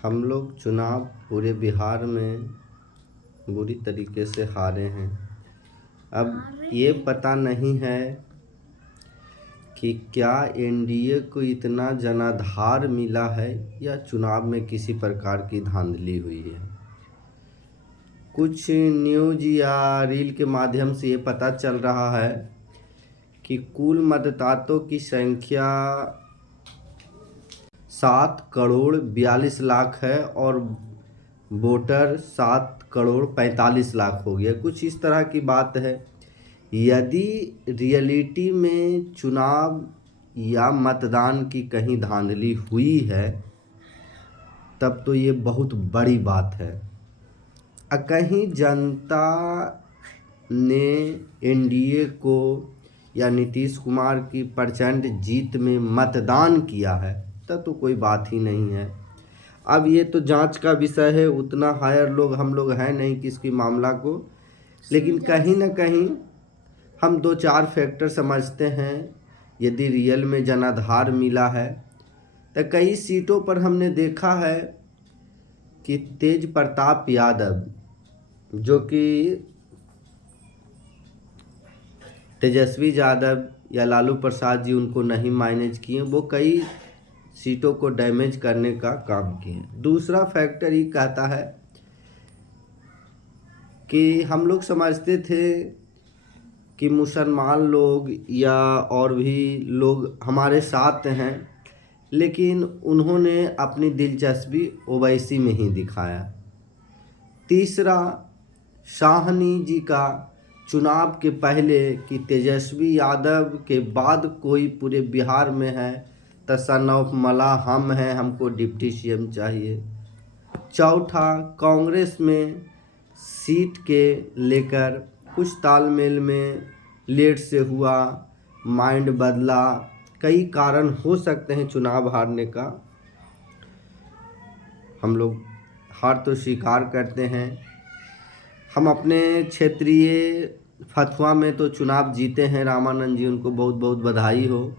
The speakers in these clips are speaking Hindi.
हम लोग चुनाव पूरे बिहार में बुरी तरीके से हारे हैं। अब ये पता नहीं है कि क्या एनडीए को इतना जनाधार मिला है या चुनाव में किसी प्रकार की धांधली हुई है। कुछ न्यूज़ या रील के माध्यम से ये पता चल रहा है कि कुल मतदाताओं की संख्या 7 करोड़ 42 लाख है और वोटर 7 करोड़ 45 लाख हो गया। कुछ इस तरह की बात है। यदि रियलिटी में चुनाव या मतदान की कहीं धांधली हुई है तब तो ये बहुत बड़ी बात है। कहीं जनता ने एनडीए को या नीतीश कुमार की प्रचंड जीत में मतदान किया है तब तो कोई बात ही नहीं है। अब ये तो जांच का विषय है, उतना हायर लोग हम लोग हैं नहीं कि इसकी मामला को, लेकिन कहीं ना कहीं हम 2-4 फैक्टर समझते हैं। यदि रियल में जनाधार मिला है तो कई सीटों पर हमने देखा है कि तेज प्रताप यादव, जो कि तेजस्वी यादव या लालू प्रसाद जी उनको नहीं मैनेज किए, वो कई सीटों को डैमेज करने का काम किए। दूसरा फैक्टर ये कहता है कि हम लोग समझते थे कि मुसलमान लोग या और भी लोग हमारे साथ हैं, लेकिन उन्होंने अपनी दिलचस्पी ओवैसी में ही दिखाया। तीसरा, साहनी जी का चुनाव के पहले कि तेजस्वी यादव के बाद कोई पूरे बिहार में है तो सन ऑफ मला हम हैं, हमको डिप्टी सीएम चाहिए। चौथा, कांग्रेस में सीट के लेकर कुछ तालमेल में लेट से हुआ, माइंड बदला, कई कारण हो सकते हैं चुनाव हारने का। हम लोग हार तो स्वीकार करते हैं। हम अपने क्षेत्रीय फतुहा में तो चुनाव जीते हैं, रामानंद जी उनको बहुत बहुत बधाई हो।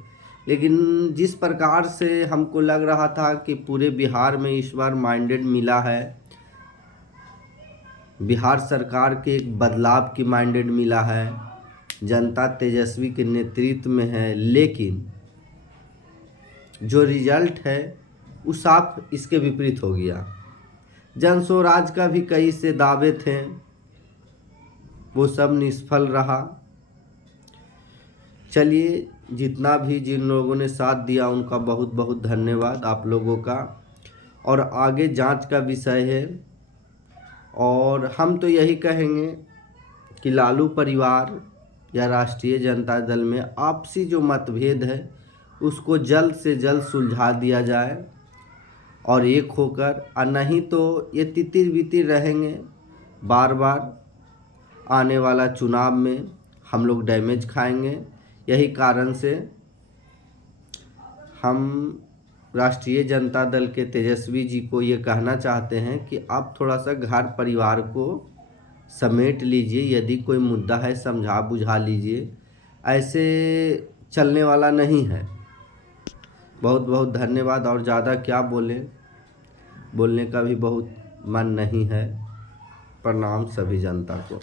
लेकिन जिस प्रकार से हमको लग रहा था कि पूरे बिहार में इस बार माइंडेड मिला है, बिहार सरकार के एक बदलाव की माइंडेड मिला है, जनता तेजस्वी के नेतृत्व में है, लेकिन जो रिजल्ट है वो साफ इसके विपरीत हो गया। जन स्वराज का भी कई से दावे थे, वो सब निष्फल रहा। चलिए, जितना भी जिन लोगों ने साथ दिया उनका बहुत बहुत धन्यवाद आप लोगों का, और आगे जांच का विषय है। और हम तो यही कहेंगे कि लालू परिवार या राष्ट्रीय जनता दल में आपसी जो मतभेद है उसको जल्द से जल्द सुलझा दिया जाए और एक होकर, और नहीं तो ये तितिर बितिर रहेंगे। बार बार आने वाला चुनाव में हम लोग डैमेज खाएंगे। यही कारण से हम राष्ट्रीय जनता दल के तेजस्वी जी को ये कहना चाहते हैं कि आप थोड़ा सा घर परिवार को समेट लीजिए। यदि कोई मुद्दा है समझा बुझा लीजिए, ऐसे चलने वाला नहीं है। बहुत बहुत धन्यवाद। और ज़्यादा क्या बोलने का भी बहुत मन नहीं है। प्रणाम सभी जनता को।